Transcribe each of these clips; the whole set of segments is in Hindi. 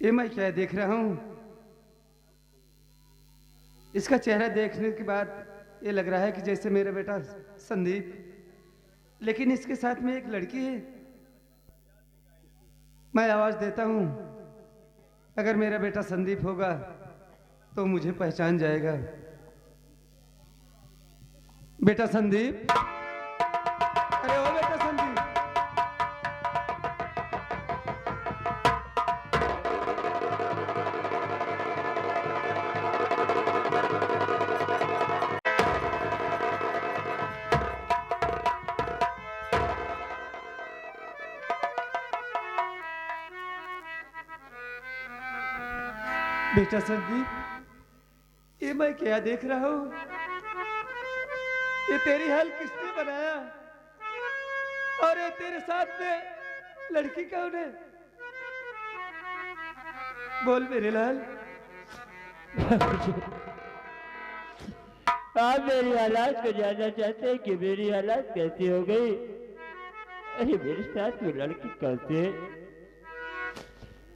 ये मैं क्या देख रहा हूँ? इसका चेहरा देखने के बाद ये लग रहा है कि जैसे मेरा बेटा संदीप, लेकिन इसके साथ में एक लड़की है। मैं आवाज देता हूँ, अगर मेरा बेटा संदीप होगा तो मुझे पहचान जाएगा। बेटा संदीप, अरे ओ बेटा संदीप। बेटा संदीप, ये मैं क्या देख रहा हूँ? ये तेरी हाल किसने बनाया? और ये तेरे साथ में लड़की कौन है? बोल मेरे लाल। आप मेरी हालात को जानना चाहते हैं कि मेरी हालात कैसी हो गई? अरे मेरे साथ में लड़की कैसे है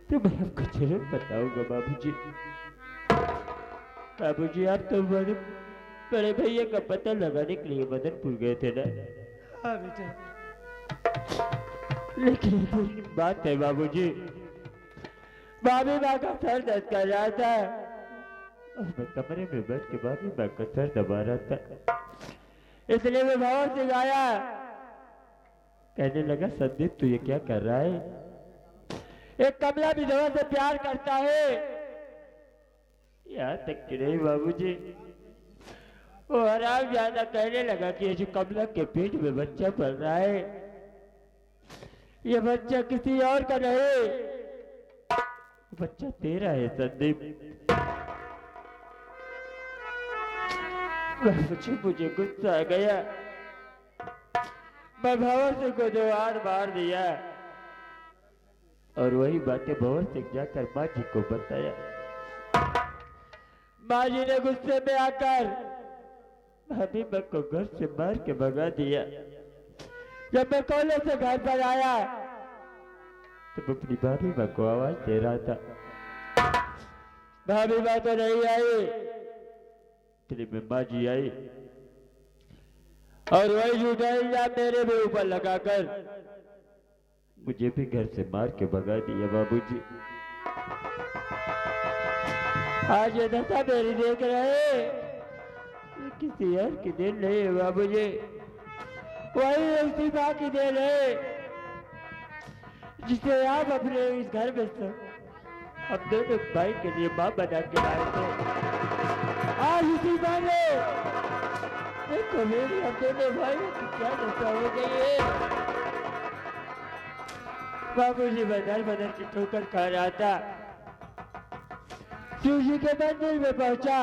तो मैं आपको जरूर बताऊंगा बाबूजी। बाबूजी आप तो बड़े भैया का पता लगाने के लिए मदनपुर गए थे ना? हाँ बेटा। लेकिन एक बात है बाबूजी, भाभी माँ का सर दर्द कर रहा था और मैं कमरे में बैठ के भाभी माँ का सर दबा रहा था, इसलिए मैं भाव से गाया। कहने लगा संदीप तू ये क्या कर रहा है? एक कमला विधवा से प्यार करता है। यहाँ तक कि नहीं बाबूजी, वो हराम ज्यादा कहने लगा कि ये जो कमला के पेट में बच्चा पल रहा है, ये बच्चा किसी और का नहीं, बच्चा तेरा है संदीप। मुझे गुस्सा आ गया, मैं भंवर सिंह को 2 हाथ मार दिया और वही बातें भंवर सिंह जाकर माँ जी को बताया। माँ जी ने गुस्से में आकर भाभी माँ को घर से मार के भगा दिया। जब मैं कॉलेज से घर पर आया तो मैं अपनी भाभी माँ को आवाज दे रहा था, भाभी माँ तो नहीं आई। इसलिए में माँ जी आई और वही झूठा इल्जाम मेरे भी ऊपर लगाकर मुझे भी घर से मार के भगा दिया बाबूजी। आज ये दशा मेरी देख रहे, ये किसी और की देन नहीं है बाबूजी, वही उसी माँ की देन है जिसे आप अपने इस घर में हम दोनों भाई के लिए माँ बना के लाए थे। आज इसी माँ ने देखो मेरी हम दोनों भाइयों की क्या दशा हो गई है। बाबूजी बदल बदल की ठोकर खा रहा था, शिव जी के मंदिर में पहुंचा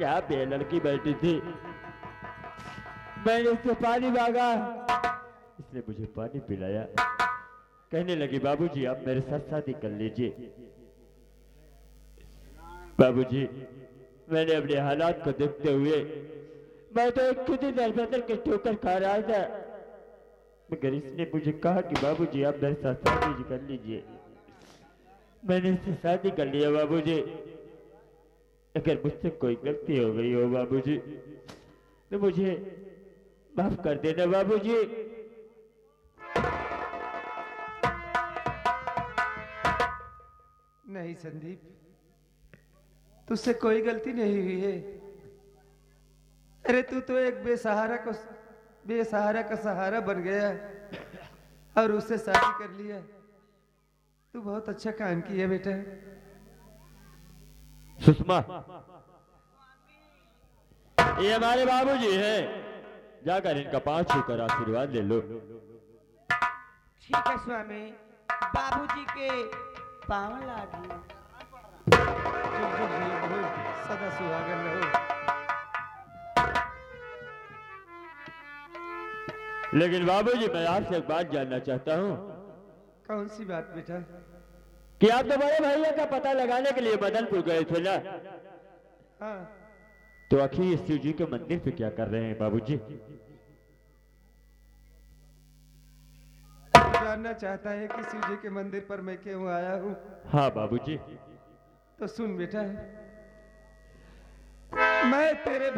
जहाँ पे लड़की बैठी थी। मैंने उससे पानी मांगा, इसने मुझे पानी पिलाया। कहने लगी बाबूजी आप मेरे साथ शादी कर लीजिए। बाबूजी मैंने अपने हालात को देखते हुए मैं तो एक खुद ही दर बदल के ठोकर खा रहा था, मगर इसने मुझे कहा कि बाबूजी आप मेरे साथ शादी कर लीजिए। मैंने इससे शादी कर लिया बाबूजी। अगर मुझसे कोई गलती हो गई हो बाबूजी तो मुझे माफ कर देना बाबूजी। नहीं संदीप, तुझसे कोई गलती नहीं हुई है। अरे तू तो एक बेसहारा का सहारा बन गया और उससे शादी कर लिया। तू बहुत अच्छा काम किया बेटा। सुषमा ये हमारे बाबूजी हैं, जाकर इनका 5 छूकर आशीर्वाद ले लो। ठीक है स्वामी, बाबूजी के पाँव लागी। सदा सुहागन रहो। लेकिन बाबूजी मैं आपसे एक बात जानना चाहता हूँ। कौन सी बात बेटा? कि आप तो बड़े भैया का पता लगाने के लिए मदनपुर गए थे ना? हाँ। तो आखिर शिव जी के मंदिर पे क्या कर रहे हैं बाबूजी? जानना चाहता है कि शिव जी के मंदिर पर मैं क्यों आया हूँ। हाँ बाबूजी। तो सुन बेटा, मैं तेरे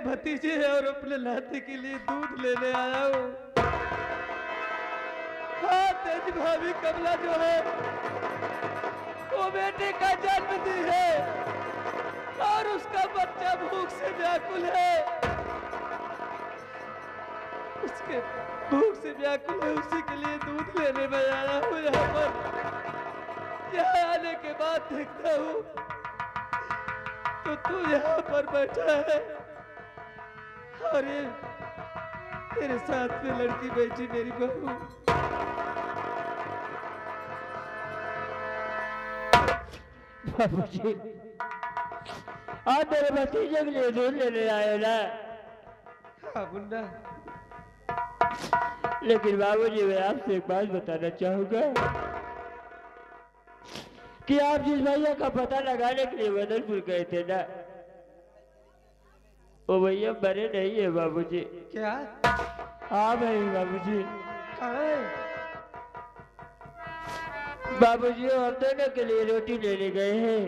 भतीजे और अपने लाते के लिए दूध लेने आया हूँ। हाँ, तेरी भाभी कमला जो है वो बेटे का जन्म दी है और उसका बच्चा भूख से व्याकुल है। उसके भूख से व्याकुल है, उसी के लिए दूध लेने में आया हूँ यहाँ पर। यहाँ आने के बाद देखता हूँ तो तू यहाँ पर बैठा है और ये तेरे साथ में लड़की बैठी मेरी बहू। बाबूजी, आप मेरे भतीजे के लिए दूध लेने आए हो ना? हाँ मुन्ना। लेकिन बाबूजी, मैं आपसे एक बात बताना चाहूंगा कि आप जिस भैया का पता लगाने के लिए बदलपुर गए थे ना, वो भैया मरे नहीं है बाबूजी। क्या? हाँ भाई बाबूजी। कहाँ है? बाबूजी, हम दोनों के लिए रोटी लेने गए हैं,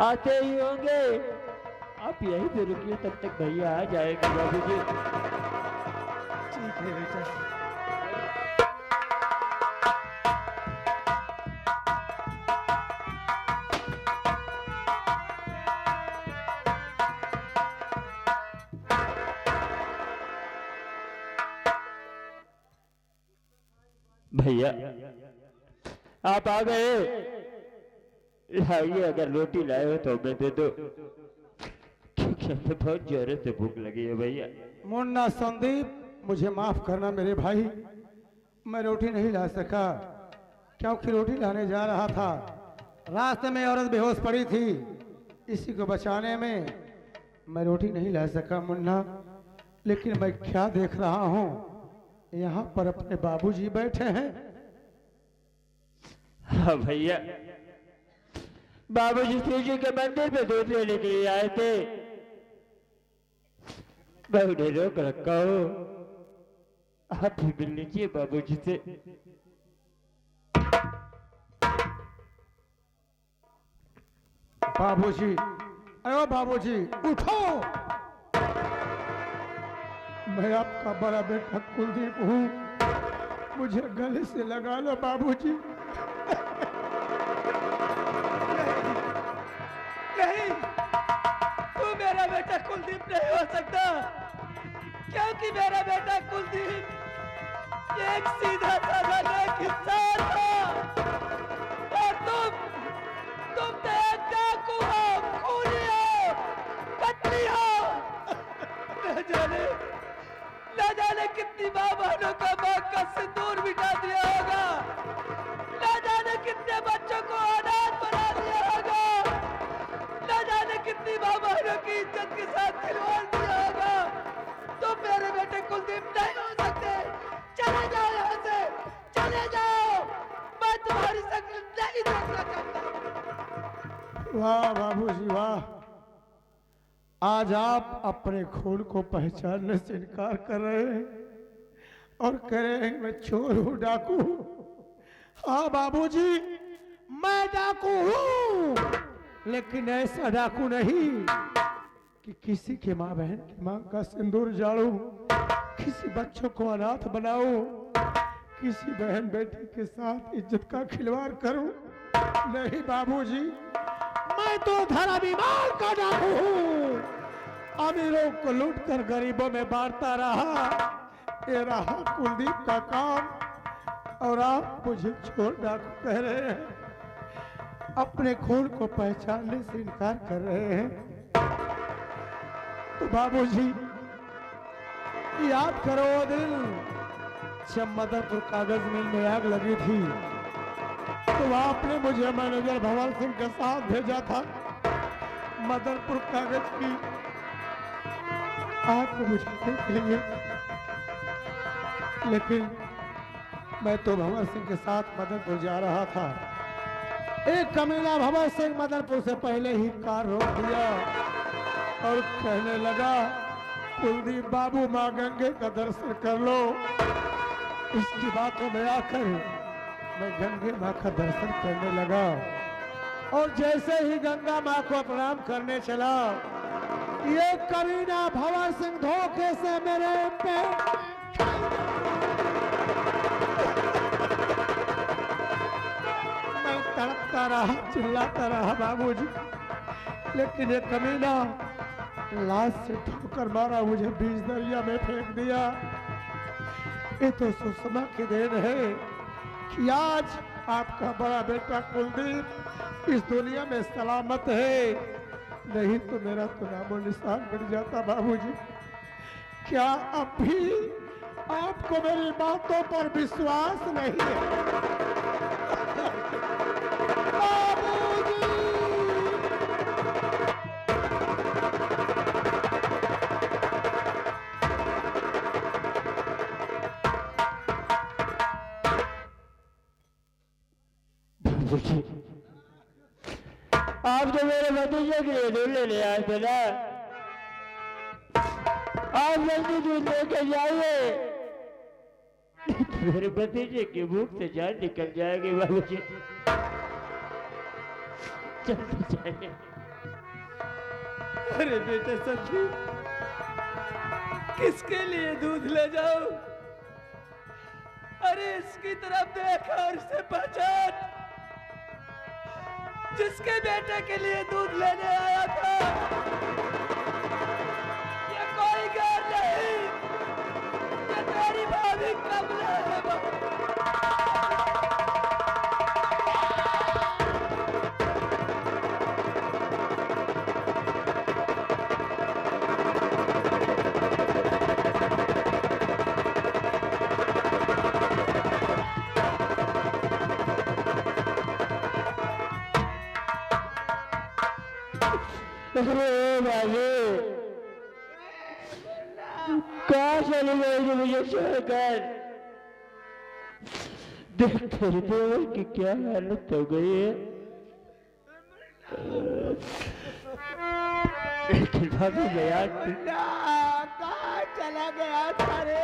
आते ही होंगे। आप यहीं पे रुकिए, तब तक भैया आ जाएंगे बाबूजी। ठीक है बेटा। भैया, आप आ गए। लाइए, अगर रोटी लाए हो तो हमें दे दो, क्योंकि हमें बहुत जोरों से भूख लगी है भैया। मुन्ना संदीप, मुझे माफ करना मेरे भाई, मैं रोटी नहीं ला सका क्योंकि रोटी लाने जा रहा था। रास्ते में औरत बेहोश पड़ी थी, इसी को बचाने में मैं रोटी नहीं ला सका मुन्ना। लेकिन मैं क्या देख रहा हूँ, यहाँ पर अपने बाबूजी बैठे हैं। हाँ भैया, बाबूजी शिव जी के मंदिर पे दूध लेने के लिए आए थे, मैं उन्हें रोक रखा हूँ। आप भी मिल लीजिए बाबूजी से। बाबूजी, अरे ओ बाबूजी, उठो। मैं आपका बड़ा बेटा कुलदीप हूँ, मुझे गले से लगा लो बाबूजी। नहीं, तू मेरा बेटा कुलदीप नहीं हो सकता, क्योंकि मेरा बेटा कुलदीप एक सीधा साधा नेक इंसान था और तुम तो एक डाकू हो, खूनी हो, कतली हो। न जाने कितनी माँ बहनों का माँ का सिंदूर मिटा दिया होगा, न जाने कितने बच्चों को अनाथ बना दिया होगा, न जाने कितनी माँ बहनों की इज्जत के साथ खिलवाड़ दिया होगा। तुम मेरे बेटे कुलदीप नहीं हो सकते। चले जाओ यहाँ से, चले जाओ, मैं तुम्हारी शक्ल नहीं देखना चाहता। वाह बाबूजी वाह, आज आप अपने खून को पहचानने से इनकार कर रहे हैं और कह रहे हैं मैं चोर हूँ, डाकू हूँ। हाँ बाबूजी, मैं डाकू हूँ, लेकिन ऐसा डाकू नहीं कि किसी के माँ बहन की माँ का सिंदूर जाड़ू, किसी बच्चों को अनाथ बनाऊं, किसी बहन बेटी के साथ इज्जत का खिलवाड़ करूं। नहीं बाबूजी, मैं तो धर्माभिमान का डाकू हूँ। अमीरों को लूटकर गरीबों में बांटता रहा, ये रहा कुलदीप का काम। और आप मुझे चोर डाकू कह रहे हैं, अपने खून को पहचानने से इनकार कर रहे हैं। तो बाबूजी, याद करो वो दिन जब मदनपुर कागज मिल में आग लगी थी, तो आपने मुझे मैनेजर भंवर सिंह के साथ भेजा था मदनपुर कागज की आग को बुझाने के लिए। लेकिन मैं तो भंवर सिंह के साथ मदनपुर जा रहा था, एक कमीना भंवर सिंह मदनपुर से पहले ही कार रोक दिया और कहने लगा कुलदीप बाबू माँ गंगे का दर्शन कर लो। इसकी बातों में आकर मैं गंगे माँ का दर्शन करने लगा और जैसे ही गंगा माँ को प्रणाम करने चला, ये करीना भंवर सिंह धोखे से मेरे पे मैं तड़पता रहा, चिल्लाता रहा बाबूजी, लेकिन ये कमीना लाश से ठोकर मारा, मुझे बीच दरिया में फेंक दिया। ये तो सुषमा की देन है कि आज आपका बड़ा बेटा कुलदीप इस दुनिया में सलामत है, नहीं तो मेरा तो नामो निशान मिट जाता बाबूजी। क्या अब भी आपको मेरी बातों पर विश्वास नहीं है बाबूजी? बाबूजी, आप जो मेरे भतीजे के लिए दूध लेने आए थे ना, आप जल्दी दूध लेके जाइए, मेरे भतीजे की भूख से जान निकल जाएगी। बाबूजी जल्दी जाइए। अरे बेटे सखी, किसके लिए दूध ले जाऊं? अरे इसकी तरफ देख और इसे पहचान, जिसके बेटे के लिए दूध लेने आया था। ये कोई गैर नहीं, ये तेरी भाभी कमला है। अरे बाबू, कहाँ चली गई मुझे छोड़कर? देख तेरे देवर की क्या हालत हो गई है। लेकिन भाभी मैं याद कहाँ चला गया था रे?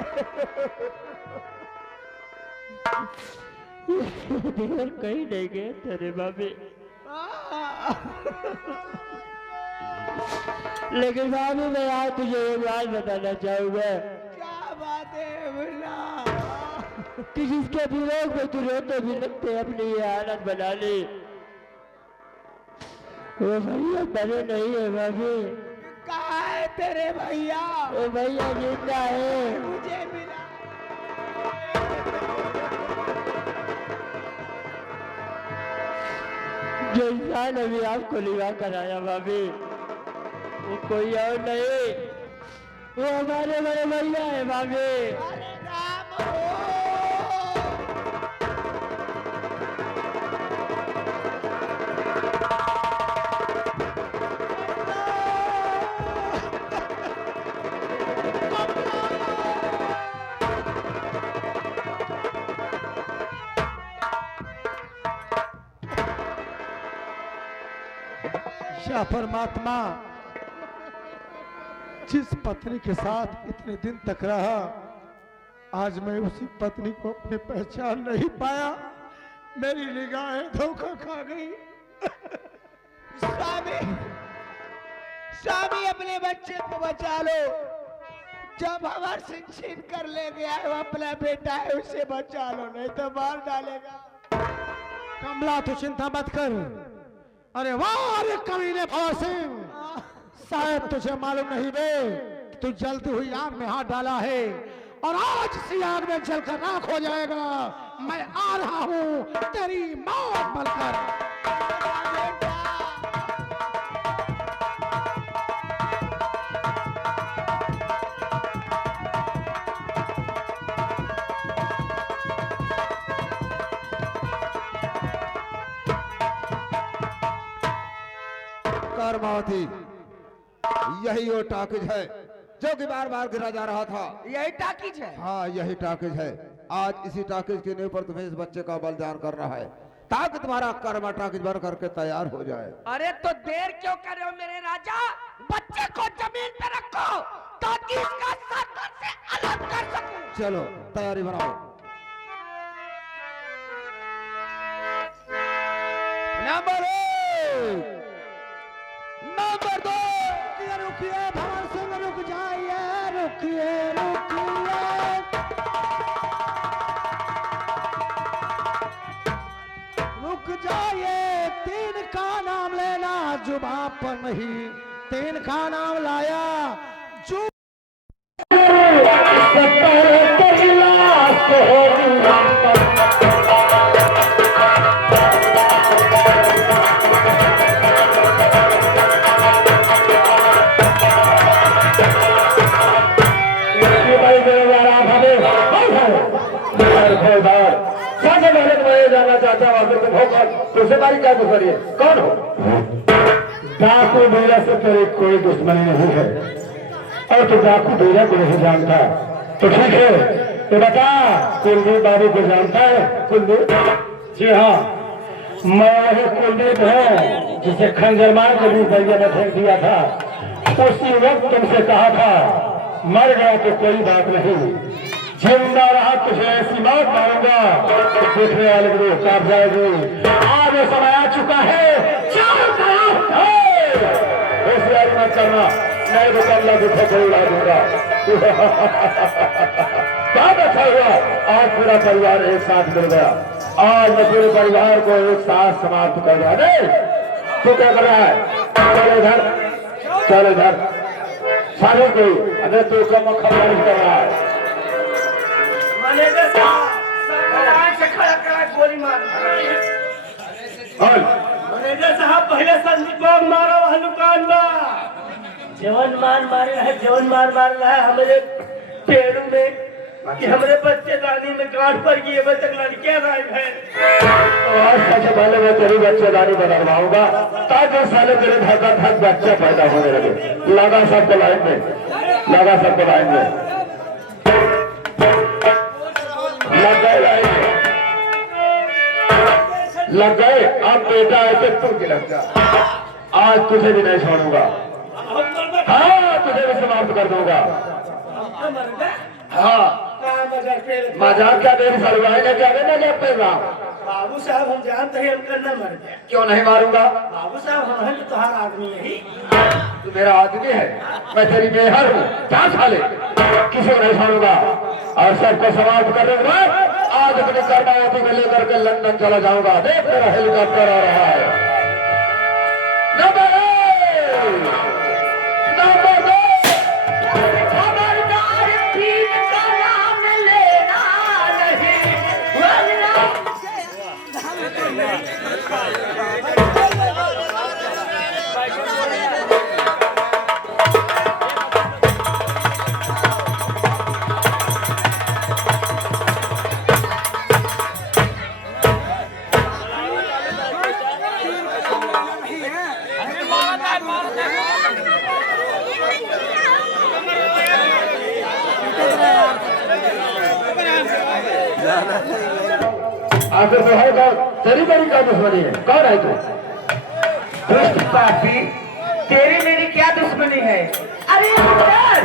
देवर कहीं नहीं गए तेरे भाभी। लेकिन भाभी मैं आज तुझे एक बात बताना चाहूंगा। क्या बात है मुन्ना? कि जिसके विरोध में तू रोते भी लगते अपनी ये हालत बना ली, वो भैया बने नहीं है भाभी। कहाँ है तेरे भैया? वो भैया जिंदा है। मुझे मिला। जो इंसान अभी आपको लिवा कर आया भाभी, वो कोई और नहीं, वो हमारे बड़े भैया है भाभी। अरे राम हो। या परमात्मा, जिस पत्नी के साथ इतने दिन तक रहा, आज मैं उसी पत्नी को अपनी पहचान नहीं पाया। मेरी निगाहें धोखा खा गई। स्वामी, स्वामी अपने बच्चे को बचा लो। जब हमार सिंह छीन कर ले गया है, वो अपना बेटा है, उसे बचा लो, नहीं तो मार डालेगा। कमला तू चिंता मत कर। अरे वाह रे कमीने भंवर सिंह, शायद तुझे मालूम नहीं बे, तू जलती हुई आग में हाथ डाला है और आज इसी आग में जलकर राख हो जाएगा। मैं आ रहा हूँ तेरी मौत बनकर। कर्मावती, यही वो टाकिज है जो कि बार बार गिरा जा रहा था। यही टाकिज है? हाँ, यही टाकिज है। आज इसी टाकिज के नींव पर तुम्हें इस बच्चे का बलिदान करना है। ताकि तुम्हारा कर्म टाकिज भर करके तैयार हो जाए। अरे तो देर क्यों कर रहे हो मेरे राजा? बच्चे को जमीन पे रखो ताकि इसका सर्कल से अलग कर सकूं। चलो तैयारी बनाओ। Number 1, number 2। रुकिए भवन सिंह, रुक जाइए, रुकिए रुकिए। रुक जाइए, 3 का नाम लेना जुबान पर नहीं, 3 का नाम लाया जुबान। तुझसे हमारी क्या दुश्मनी है? कौन हो? डाकू बेरा से तेरी कोई दुश्मनी नहीं है और तू डाकू बेरा को नहीं जानता तो ठीक है, तो बता कुलदीप बाबू को जानता है? कुलदीप? जी हाँ, मैं वही कुलदीप है जिसे खंजर मार के भी दरिया में फेंक दिया था। उसी वक्त तुमसे कहा था मर गया तो कोई बात नहीं, जिंदा रहा तुझे ऐसी मौत मारूंगा देखने वाले को काट जाएगी। आज वो समय आ चुका है, होशियारी मत करना, मैं तो कल्ला दुखा को उड़ा दूंगा। बहुत अच्छा हुआ, आज पूरा परिवार एक साथ मिल गया। आज मैं पूरे परिवार को एक साथ समाप्त कर रहा। नहीं तू क्या कर रहा है? चलो इधर, चलो इधर। सारे कोई अरे तू कम खबर कर रहा है। मैनेजर साहब से खड़ा करा गोली मार। मैनेजर साहब पहले संदीप बाग मारो हनुमान बा जवन मार रहा है, जवन मार रहा है हमारे पेड़ों में कि हमारे बच्चेदानी में गांठ पड़ गई है। तक लड़कियां गायब है। आज सबसे पहले मैं तेरी बच्चेदानी बनवाऊंगा ताकि साले तेरे धक्का धक बच्चे पैदा होने लगे। लगा सबको लाइन में, लगा सबको लाइन में, लग गए लाइन में, लग गए। अब बेटा ऐसे तू की लग जा। आज तुझे भी नहीं छोड़ूंगा। हाँ तुझे भी समाप्त कर दूंगा। हाँ मजाक क्या मेरी सलवाई ने क्या मजाक कर रहा हूँ? बाबू साहब हम जानते हैं हम करना मर गया। क्यों नहीं मारूंगा? बाबू साहब हम हैं तो तुम्हारा आदमी यही। तू मेरा आदमी है, मैं तेरी बेहर हूँ। क्या साले किसी को नहीं छोड़ूंगा और सबको समाप्त करने के बाद आज अपनी कर्मावती को लेकर के लंदन चला जाऊंगा। देख मेरा हेलीकॉप्टर आ रहा है। नंबर 2 आखिर तो है कौन? तेरी मेरी क्या दुश्मनी है? कौन है तू? दुष्ट पापी, तेरी मेरी क्या दुश्मनी है? अरे यार,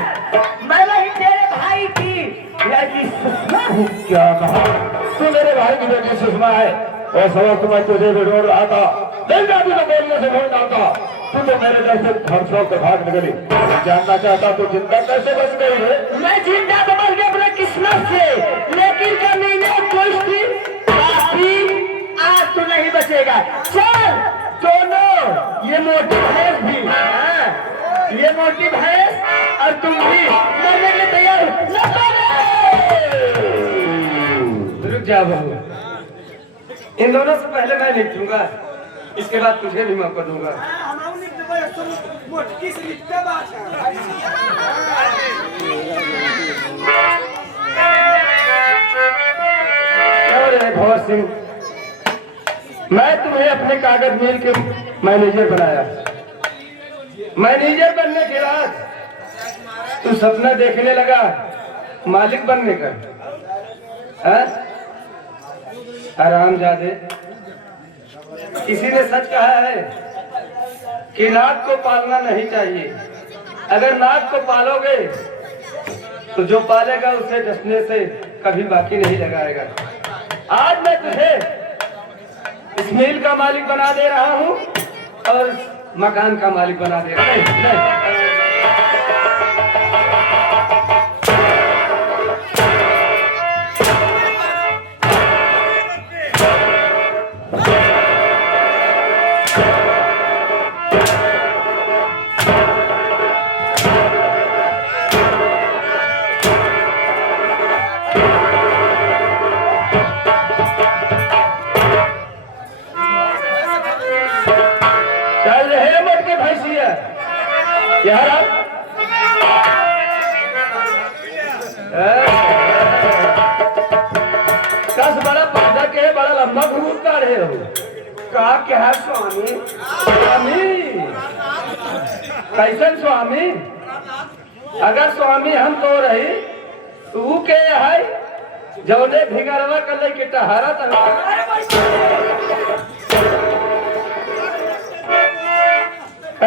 मैं वही तेरे भाई की लड़की सुषमा हूँ। क्या कहा? तू मेरे भाई की बेटी सुषमा है और समझ मैं तुझे भी ढूंढ रहा था। नहीं जाती तो बोलने से ढूंढ रहा था। तू तो मेरे घर से हर्षों के भाग निकली। जानना चाहता तू जिंदा कैसे बच गई है? मैं जिंदा तो बच गया अपने किस्मत से, लेकिन कमीने दुष्टी पापी आज तो नहीं बचेगा। चल दोनों, ये मोटी भैंस भी, ये मोटी भैंस और तुम भी मरने के लिए तैयार हो। रुक जा बहू, इन दोनों से पहले मैं निपटूंगा, इसके बाद तुझे भी मौका दूंगा। भवर सिंह, मैं तुम्हें अपने कागज मिल के मैनेजर बनाया। मैनेजर बनने के बाद तू सपना देखने लगा मालिक बनने का। आरामजादे, किसी ने सच कहा है कि नाक को पालना नहीं चाहिए। अगर नाक को पालोगे तो जो पालेगा उसे डसने से कभी बाकी नहीं लगाएगा। आज मैं तुझे इस मिल का मालिक बना दे रहा हूँ और मकान का मालिक बना दे रहा हूँ। चल रहे मोटके भैंसिया यार कस बड़ा पर्दा के बड़ा लंबा घूम का रहे हो कहा क्या है स्वामी? स्वामी कैसन स्वामी? अगर स्वामी हम तो रही तू के है जौने भिगरवा कर ले के टहरा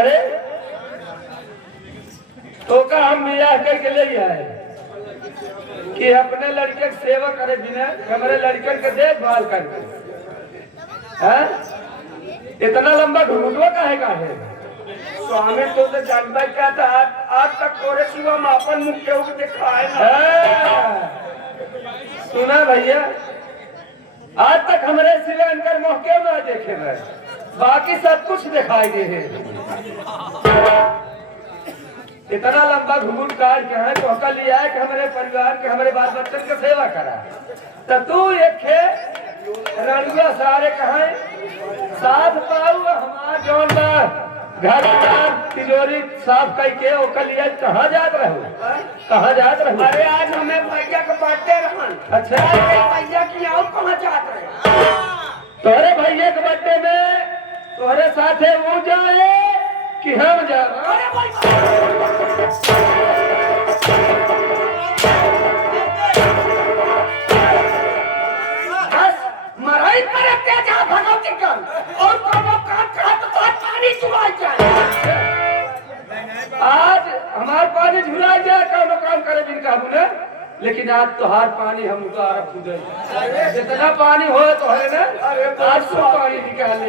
अरे तो का हम मियाँ करके ले आए कि अपने लड़के की सेवा करे बिना हमारे लड़कन के देखभाल करके हैं? इतना लंबा घुटवा काहे का है? स्वामी तो जानता क्या था आज तक तोरे सिवा मापन मुख्य हो दिखाए सुना भैया आज तक हमारे सिवा इनकर मौके ना देखे रहे बाकी सब कुछ दिखाई दे है। इतना लंबा घुंघट काट के है तो कल लिया है कि हमारे परिवार के हमारे बाल बच्चन की सेवा करा तो तू एक रणुआ सारे कहा साफ पाऊ हमार जौन घर तिजोरी साफ करके ओकर लिया कहाँ जात रहो? कहाँ जात रहो? अरे आज हमें भैया के बर्थडे रहन। अच्छा भैया की आओ कहाँ जात रहे? तोरे भैया के बर्थडे में तोरे साथे वो जाए कि हम जाए? मराई पर जा भगवती का और कोनो काम करा तो पानी चुरा जाए। आज हमार पानी झुरा जाए कोनो काम करे बिन काबू ने लेकिन आज तो हार पानी हम उतार खुदे जितना पानी हो तो है ना आज तो पानी निकाले।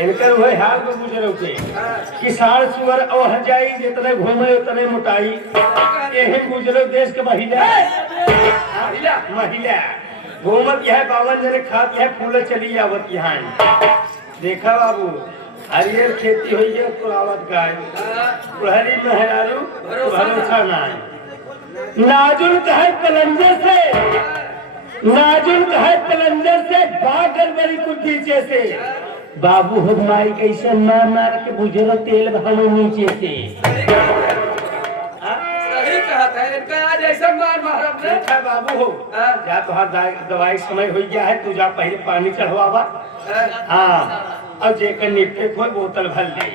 इनकर वही हाल में गुजरे थे किसान सुअर और हजाई जितने घूमे उतने मोटाई यही गुजरे देश के महिला महिला घूमत यह 52 जने खात यह फूल चली आवत यहाँ देखा बाबू हरियर खेती हुई है पुरावत गाय पुरहरी मेहरारू भरोसा ना नाजुक है कलंजर से नाजुक है कलंजर से बागर बड़ी कुटीचे से बाबू हो माई कैसे मार मार के बुझेलो तेल भानो नीचे से सही कहता है इनका आज ऐसा मार मारब ने अच्छा बाबू हो जा तो दवाई समय हो गया है तू जा पहले पानी चढ़वावा हां अब जेकर निपटे कोई बोतल भर ले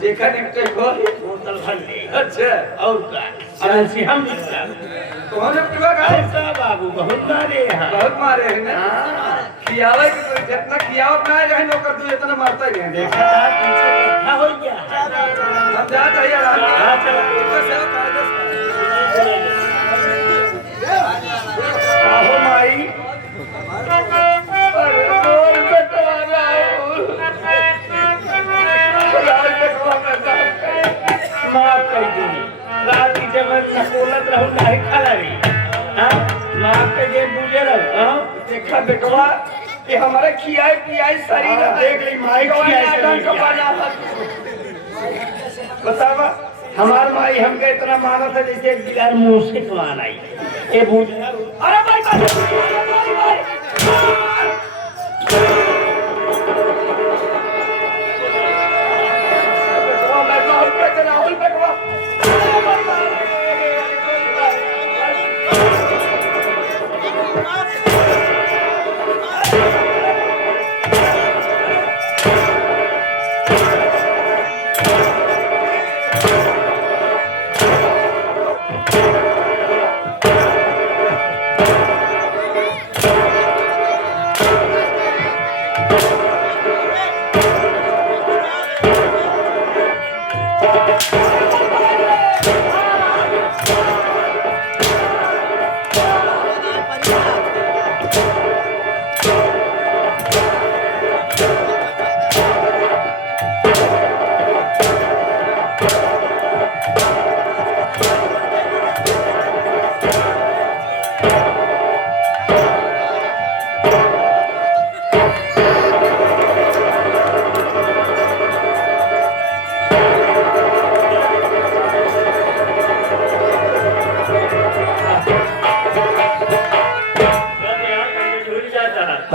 जेकर निपटे कोई बोतल भर ले अच्छा और का अब से हम कौन निपटवा का बाबू बहुत मारे हैं बहुत मारे हैं ना खियावे कि जितना खियाओ ना रहे नौकर तू इतना मारता ही है देखा पीछे इकट्ठा हो गया हम जा चाहिए हां चलो सेवा कर दे आहो माई अरे बोल बेटा माफ कर दी रात की जब मैं बोलत रहूं नहीं खा रही हां माफ कर दे बुझे रहो हां देखा बेटवा ये हमारे खियाई पियाई शरीर देख ली माई खियाई का बना बतावा हमार माई हमके इतना मानत है जैसे एक बिलार मुंह से कमान आई ए बूझ अरे भाई भाई राहुल बेटवा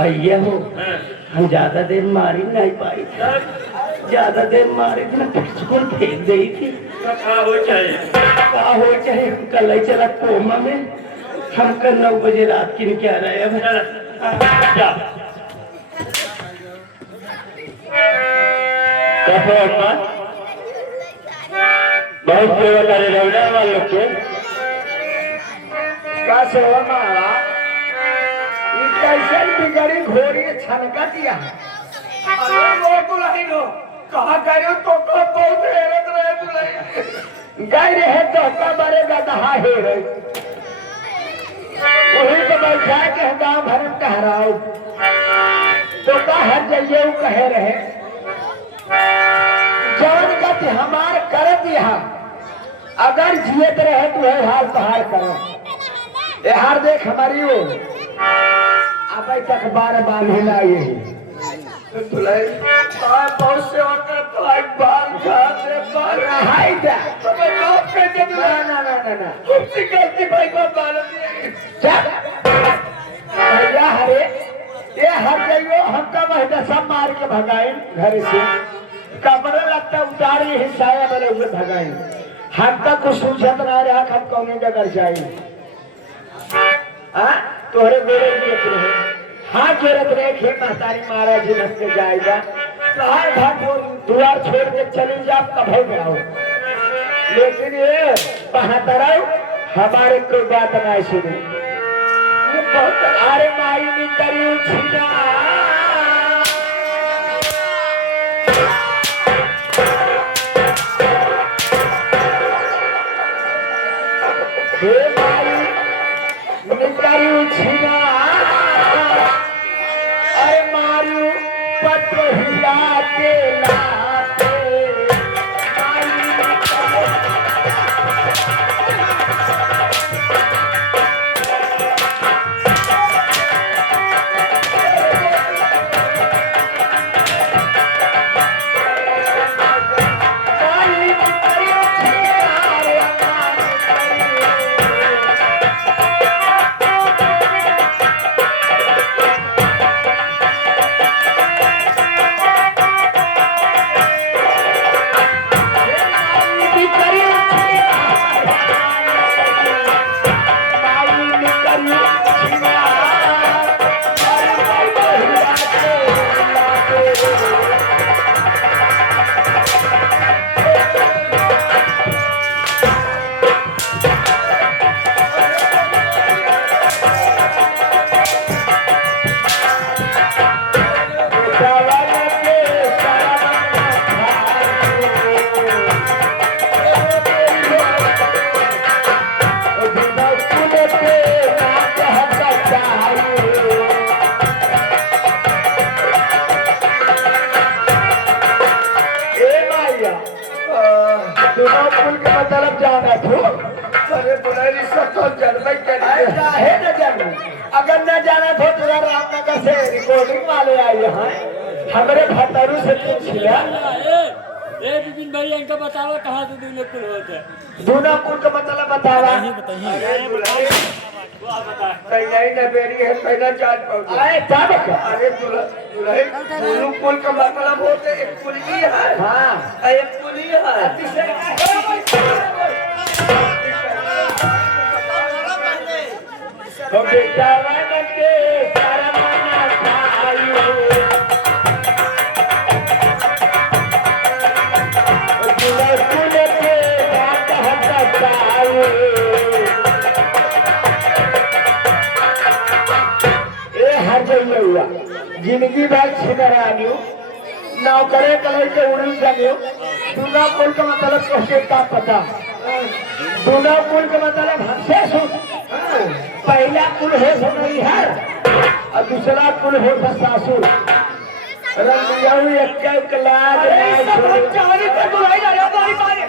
भैया हो हम ज्यादा देर मारी नहीं पाई ज्यादा देर मारी थी ना स्कूल फेंक गई थी का हो चाहे हम कल चला कोमा में हम कल 9 बजे रात की क्या रहे अब जा कैसे अम्मा बहुत सेवा करे रवना वालों के का सेवा मारा ये कैसे बिगड़ी घोड़ी छनका दिया अरे वो दुल्हन हो कहा करे तो को बहुत हैरत रहे दुल्हन गए रहे तो का बारे गधा है रे वही तो बैठा के गांव भर में कहराओ तो का हर जाइए वो कहे रहे जवन गति हमार करत यहाँ अगर जियत रहे तो है हाल पहाड़ करो ये हार देख हमारी वो अब तक बार बांधे लाए बहुत से बाल खाते बाल रहाई दे ना गलती भाई को बाल भैया हरे ये हर जाइयो हमका महीना सब मार के भगाए घर से कमरे लगता उतारी हिस्साया मेरे ऊपर भगाए हमका कुछ सूझत ना रहा हम कौन जगह जाए तोहरे मेरे लिए रहे हाथ जोड़त रहे खे महतारी महाराज जी नस के जाएगा कहा घाट द्वार छोड़ के चली जा कब आओ लेकिन ये बहादुर हमारे कोई बात नहीं सुनी अरे माई ने करी छीना हे माई ने करी छीना अरे मारू पत्र हिला के लाते मतलब जाना थो अरे बुलाई सब तो जन्म चाहे न जाना अगर न जाना थो तो रामनगर से रिकॉर्डिंग वाले आए यहाँ हमारे भतारू से पूछिया ए विपिन भाई इनका बताओ कहाँ से दूल्हे कुल होते हैं दूना कुल का मतलब बतावा कहीं न बेरी है पहला चार पाउडर अरे चार का अरे दुल्हन दोनों कुल का मतलब होते एक कुली है हाँ एक कुली है तो बेटा वाला के सारा माना खाइयो दुल्हन कुल के बात हटा खाइयो हुआ जिंदगी भर छिनरानियो नौकरे कलर के उड़न जानियो दूना कुल का मतलब कैसे का पता दूना कुल का मतलब हमसे सुन पहला कुल हो नहीं है और दूसरा कुल हो सासुर रंगियाऊ एक लाज चावली पे बुलाई जा रहा बारी बारी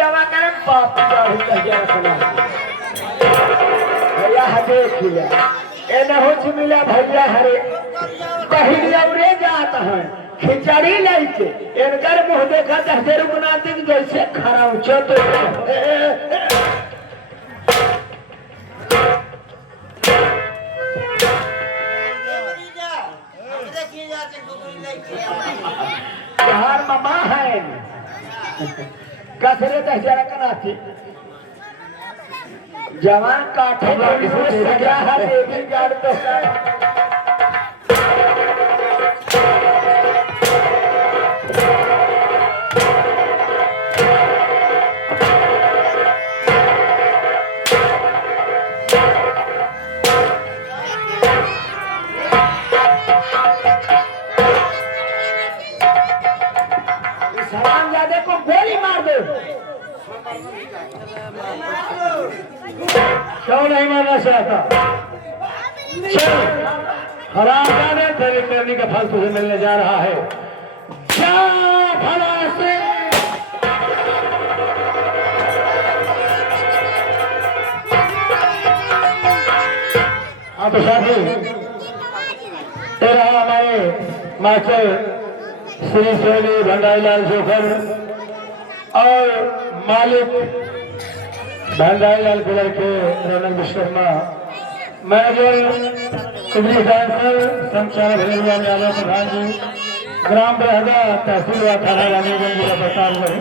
पियावा करे बाप दाढ़ी कहिया रखना भैया हजे खिया ए न हो मिला भैया हरे कहीं औरे जात है खिचड़ी लेके इनकर मुंह देखा दहते रुकनाते जैसे खड़ा ऊंचा तो यार मामा है कसरे दहजरा कनाती जवान काठे क्या है एक गाड़ तो को गोली मार दो क्यों नहीं मारना चाहता चल हराम जाने तेरी करनी का फल तुझे मिलने जा रहा है जा भला से हाँ तो साथी तेरा हमारे मास्टर श्री सोनी भंडारीलाल जोखर और मालिक भंडारीलाल के लड़के रौनक विश्वकर्मा मैनेजर कुबरी डांसर संचालक भैया यादव प्रधान जी ग्राम बरहदा तहसील व थाना रानीगंज जिला प्रतापगढ़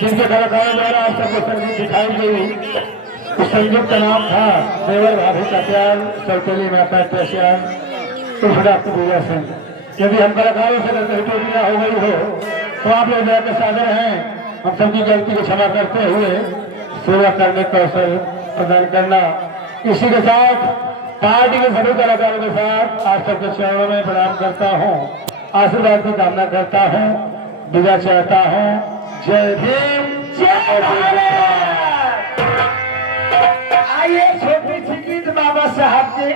जिनके कलाकारों द्वारा आप सबको संगीत दिखाई गई उस संगीत का नाम था देवर भाभी का प्यार सौतेली माता का प्यार डॉक्टर भैया सिंह। यदि हम कलाकारों से गलतियां हो गई हो तो आप लोग के सादर हैं हम सबकी गलती को क्षमा करते हुए सेवा करने का अवसर प्रदान करना। इसी के साथ पार्टी के सभी कलाकारों के साथ आप सबके चरणों में प्रणाम करता हूँ, आशीर्वाद की कामना करता हूँ, विदा चाहता हूँ। जय भीम जय भारत। आइए छोटी सी गीत बाबा साहब के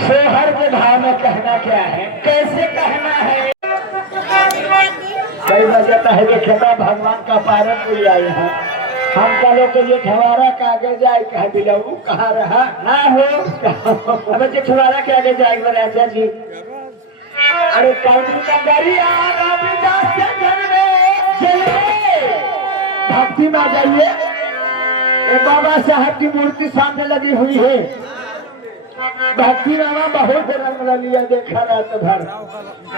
सोहर के भाव में कहना क्या है, कैसे कहना है। कई बजाता है ये खेता भगवान का पारण पूरी आए हैं हम कलो तो ये छवारा के आगे जाए कहा बिलऊ कहाँ रहा ना हो अब ये छवारा के आगे जाए राजा जी। अरे कौन का गाड़ी भक्ति में आ जाइए। बाबा साहब की मूर्ति सामने लगी हुई है। भक्ति मामा बहुत रंग लिया देखा रात भर।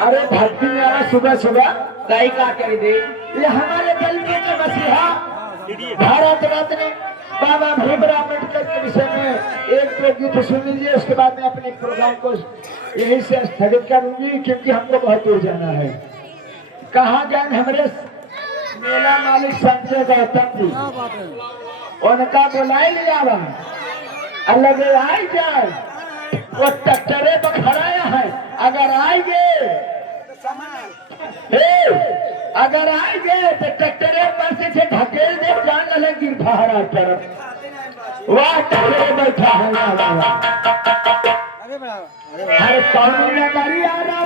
अरे भक्ति मामा सुबह सुबह गाय का कर दे। ये हमारे दिल के मसीहा भारत रत्न बाबा भीमराव अम्बेडकर के विषय में एक दो गीत सुन लीजिए। उसके बाद में अपने प्रोग्राम को यहीं से स्थगित करूंगी क्योंकि हमको बहुत दूर जाना है। कहाँ गए हमारे मेला मालिक संजय गौतम जी, उनका बुलाए लिया अलग आई जाए वो ट्रैक्टरे पर खड़ाया है। अगर आएंगे अगर आएंगे तो ट्रैक्टरे पर से ढकेल दे जान लगे गिरफारा तरफ वह ट्रैक्टरे बैठा है। अरे कौन गाड़ी आ रहा